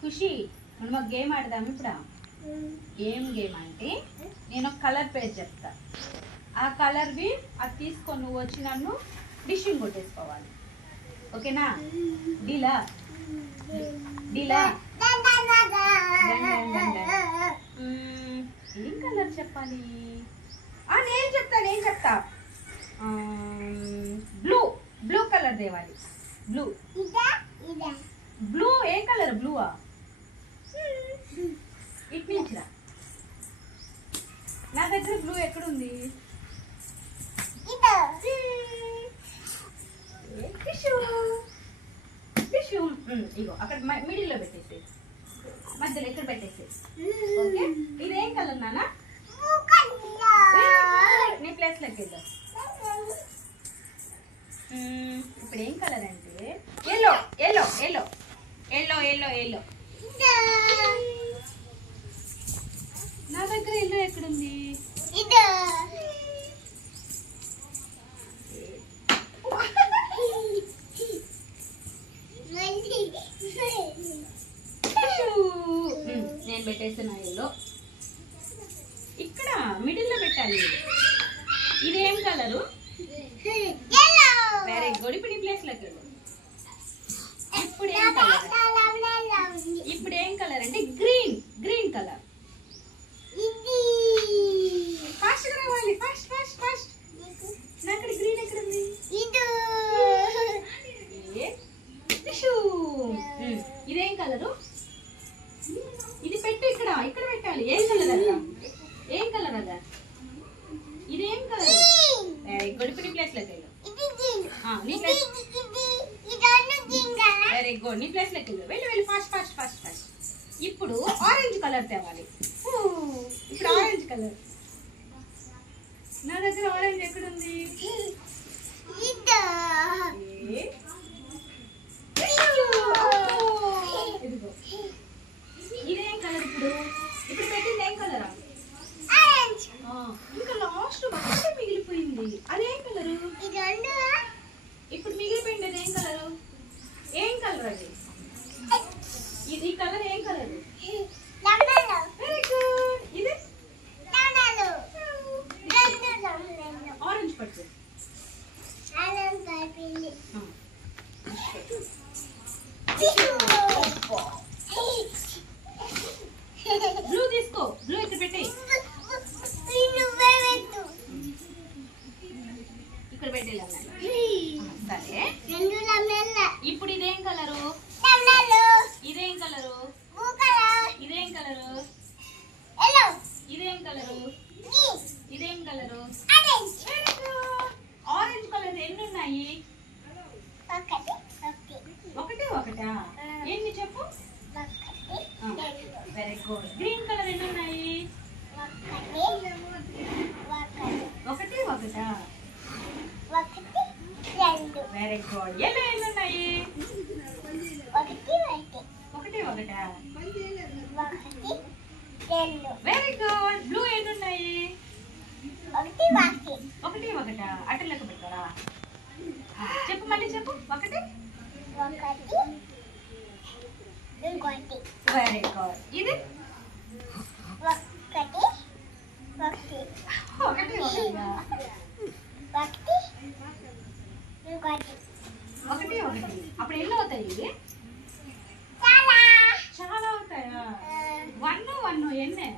ఖుషి మనం ఒక గేమ్ ఆడదాం ఇప్పుడు. ఏం గేమ్ అంటే నేను ఒక కలర్ పేరు చెప్తా, ఆ కలర్వి అది తీసుకొని నువ్వు వచ్చి నన్ను డిషింగ్ కొట్టేసుకోవాలి. ఓకేనా? డీలా డీలా. ఏం కలర్ చెప్పాలి? నేను చెప్తా బ్లూ. బ్లూ కలర్ తేవాలి. Blue blue. ఏ కలర్? బ్లూవా? ఇటు నుంచి రా. నా దగ్గర బ్లూ ఎక్కడుంది? ఇగో అక్కడ మిడిల్లో పెట్టేసి, మధ్యలో ఇక్కడ పెట్టేసి. ఓకే, ఇదేం కలర్ నాన్న? నీ ప్లేస్ లోకి వెళ్దాం. ఇప్పుడు ఏం కలర్ అంటే yellow. Yellow yellow yellow yellow yellow. నా దగ్గర ఎల్లో ఎక్కడుంది? నేను పెట్టేస్తున్నా ఎల్లో. ఇక్కడ మిడిల్ లో పెట్టాలి. ఇదేం కలరు? Very good. ఇప్పుడు ఈ ప్లేస్ లోకి వెళ్ళు. ఇప్పుడు ఏం కలర్? ఇప్పుడు ఏం కలర్ అంటే గ్రీన్. Green colour. ఫాస్ట్ గా రావాలి. Fast fast fast. నాకు గ్రీన్ ఎక్కడ ఉంది? ఇదేం కలరు? ఇది పెట్టు. ఇక్కడ ఇక్కడ పెట్టాలి. ఏం కలర్ అదా? ఏం కలర్ అదా? ఇదేం కలర్? Very good. ఇప్పుడు ఈ ప్లేస్ లోకి వెళ్ళు. Very good. నీ ప్లేస్ లోకి వెళ్ళు. వెళ్ళి వెళ్ళి ఫాస్ట్ ఫాస్ట్ ఫాస్ట్ ఫాస్ట్. ఇప్పుడు ఆరెంజ్ కలర్ తేవాలి. ఇప్పుడు ఆరెంజ్ కలర్. నా దగ్గర ఆరెంజ్ ఎక్కడుంది? ఇదేం కలర్? ఇప్పుడు ఇప్పుడు పెట్టింది ఏం కలరా? ఇంకా లాస్ట్ ఒకటే మిగిలిపోయింది. అదేం కలరు? ఇప్పుడు మిగిలిపోయింది ఏం కలరు? ఏం కలర్ అది? ఈ కలర్ ఏం కలర్? Very good. ఇది ఆరెంజ్ పట్టు. బ్లూ తీసుకో. బ్లూ ఇక్కడ పెట్టే. ఇక్కడ పెట్టేలా. సరే, ఇప్పుడు ఇదేం కలరు? ఇదేం కలరు? ఇదేం కలరు? ఇదేం కలరు? ఇదేం కలరు? ఆరెంజ్ కలర్ ఎన్ని ఉన్నాయి? ఒకటే ఒకటా? ఎన్ని చెప్పు? Very good. గ్రీన్ కలర్ ఎన్ని ఉన్నాయి? ఒకటే ఒకటా? Very good. ఎల్లో ఎన్ని ఉన్నాయి? ఒకటే ఒకటా? Very good. బ్లూ ఎన్ని ఉన్నాయి? ఒకటి ఒకటా? అటలకు పెట్టారా? చెప్పు, మళ్ళీ చెప్పు. ఒకటి వెరీ గుడ్. ఇది ఒకటి ఒకటి ఒకటి. అప్పుడు ఎన్ని అవుతాయి? ఇది చాలా అవుతాయా? 1 1 ఎన్నే?